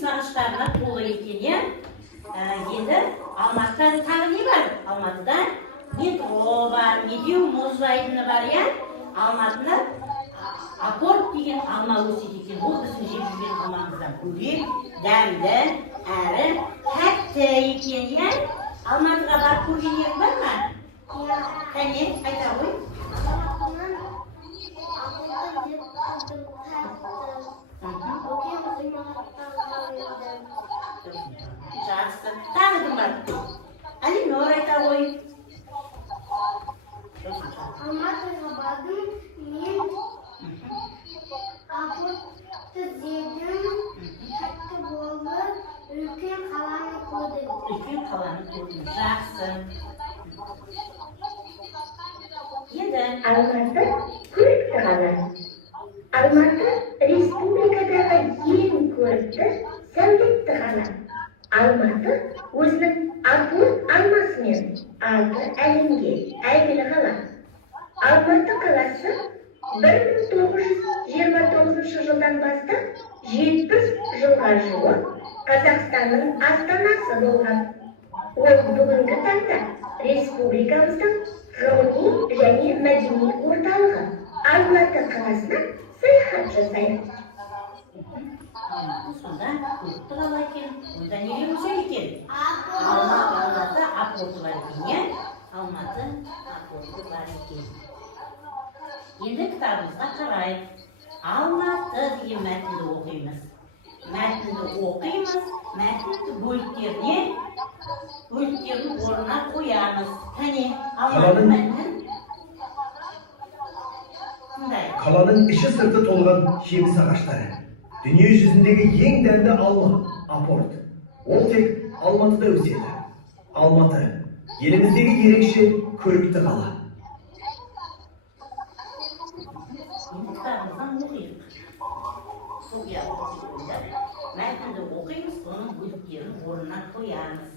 жеміс ағаштарына толы екен, иә? Енді Алматыда тағы не бар? Алматыда метро бар, медеу мұз айдыны бар, иә? Алматыда апорт деген алма өседі екен. Ол біздің жеп жүрген алмамыздан бөлек, дәмді, әрі тәтті екен, иә? Алматыға барып көрген ең бар ма? Кәне, айта ғой. Жақсы. Тағы кім бар? Әлинор айта ғой. Алматыға бардым, мен апортты жедім, тәтті болды, үлкен қаланы көрдім. Үлкен қаланы көрдім. Жақсы. Енді Алматы көрікті қала. Алматы республикадағы ең көрікті сәулетті қала. Алматы өзінің апорт алмасымен алты әлемге әйгілі қала. Алматы қаласы 1929 жылдан бастап 70 жылға жуық Қазақстанның астанасы болған. Ол бүгінгі таңда республикамыздың ғылыми және мәдени орталығы. Алматы қаласына саяхат жасайды. сонда көрікті қала екен. Онда неге өсер екен? Алматы апорты бар екен, иә? Алматы апорты бар екен. Енді кітабымызға қарайық. Алматы деген мәтінді оқимыз. Мәтінді бөліктердің орнына қоямыз. Кәне, Алматы мәтінін тыңдайық. Қаланың іші сырты толған жеміс ағаштары. Дүние жүзіндегі ең дәмді алма, апорт. Ол тек Алматыда өседі. Алматы еліміздегі ерекше көрікті қала. Енді кітабымыздан оқиық. Мәтінді оқимыз, оның бөліктерін орнына қоямыз.